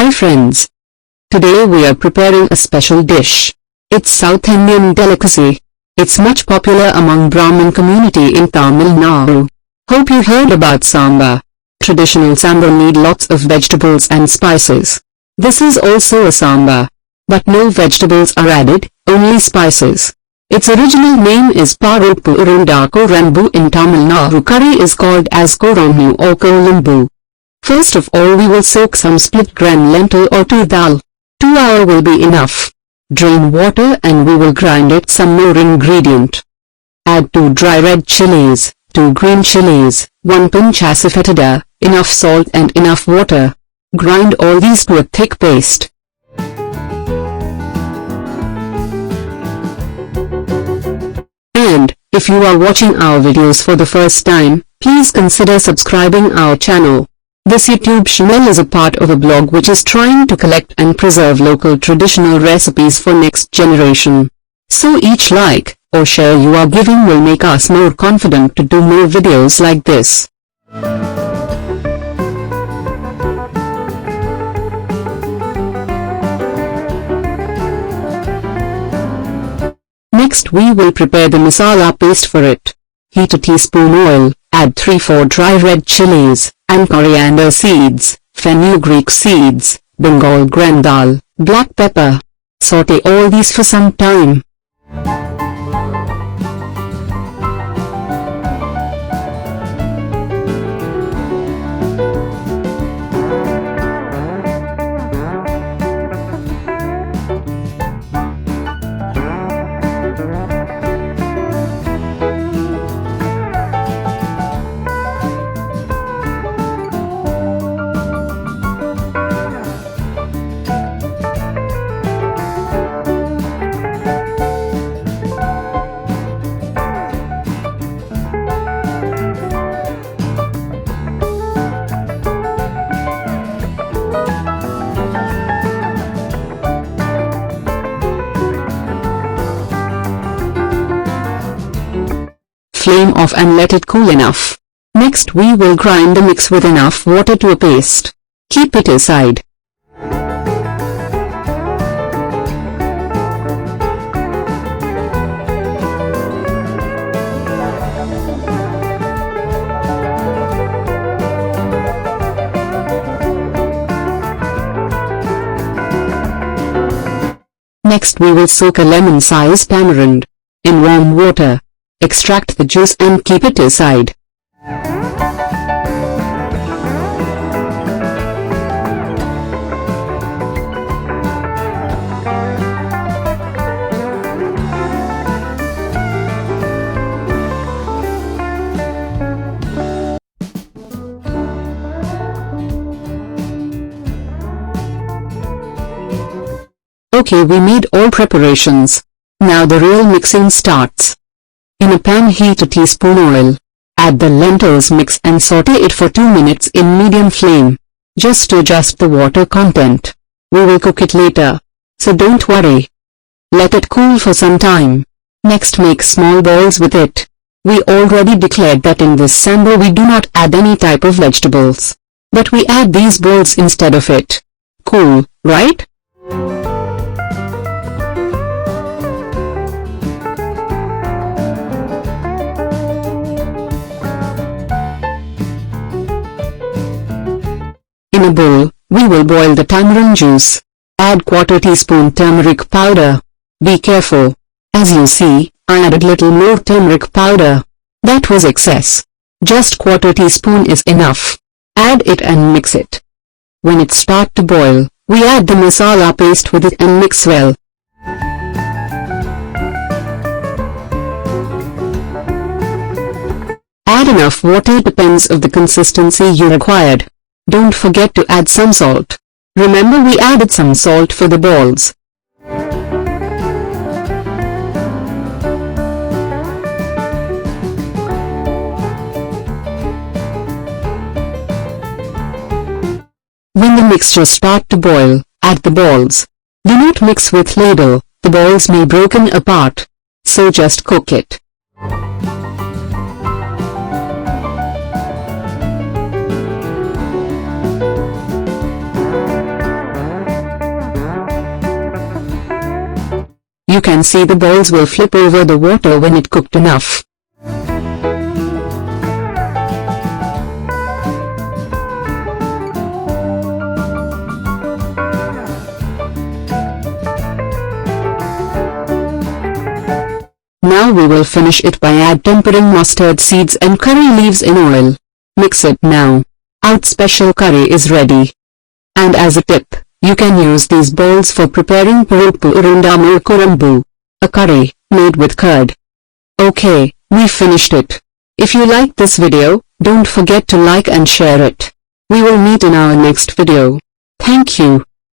Hi friends. Today we are preparing a special dish. It's South Indian delicacy. It's much popular among Brahmin community in Tamil Nadu. Hope you heard about sambar. Traditional sambar need lots of vegetables and spices. This is also a sambar. But no vegetables are added, only spices. Its original name is Paruppu Urundai Kuzhambu. In Tamil Nadu curry is called as Coriander or Kulambu. First of all we will soak some split grain lentil or dal. 2 hours will be enough. Drain water and we will grind it some more ingredient. Add 2 dry red chillies, 2 green chillies, 1 pinch Asafoetida, enough salt and enough water. Grind all these to a thick paste. And, if you are watching our videos for the first time, please consider subscribing our channel. This YouTube channel is a part of a blog which is trying to collect and preserve local traditional recipes for next generation. So each like or share you are giving will make us more confident to do more videos like this. Next we will prepare the masala paste for it. Heat a teaspoon oil, add 3-4 dry red chillies, and coriander seeds, Fenugreek seeds, Bengal gram dal, black pepper. Saute all these for some time. Flame off and let it cool enough. Next we will grind the mix with enough water to a paste. Keep it aside. Next we will soak a lemon-sized tamarind in warm water. Extract the juice and keep it aside. Okay, we made all preparations. Now the real mixing starts. In a pan heat a teaspoon oil. Add the lentils mix and saute it for 2 minutes in medium flame. Just to adjust the water content. We will cook it later. So don't worry. Let it cool for some time. Next make small balls with it. We already declared that in this sambar we do not add any type of vegetables. But we add these balls instead of it. Cool, right? In a bowl, we will boil the tamarind juice. Add 1/4 teaspoon turmeric powder. Be careful. As you see, I added little more turmeric powder. That was excess. Just 1/4 teaspoon is enough. Add it and mix it. When it starts to boil, we add the masala paste with it and mix well. Add enough water depends of the consistency you required. Don't forget to add some salt. Remember we added some salt for the balls. When the mixture starts to boil, add the balls. Do not mix with ladle, the balls may broken apart. So just cook it. You can see the balls will flip over the water when it cooked enough. Now we will finish it by tempering mustard seeds and curry leaves in oil. Mix it now. Our special curry is ready. And as a tip, you can use these balls for preparing Paruppu Urundai or Kulambu, a curry made with curd. Okay, we finished it. If you liked this video, don't forget to like and share it. We will meet in our next video. Thank you.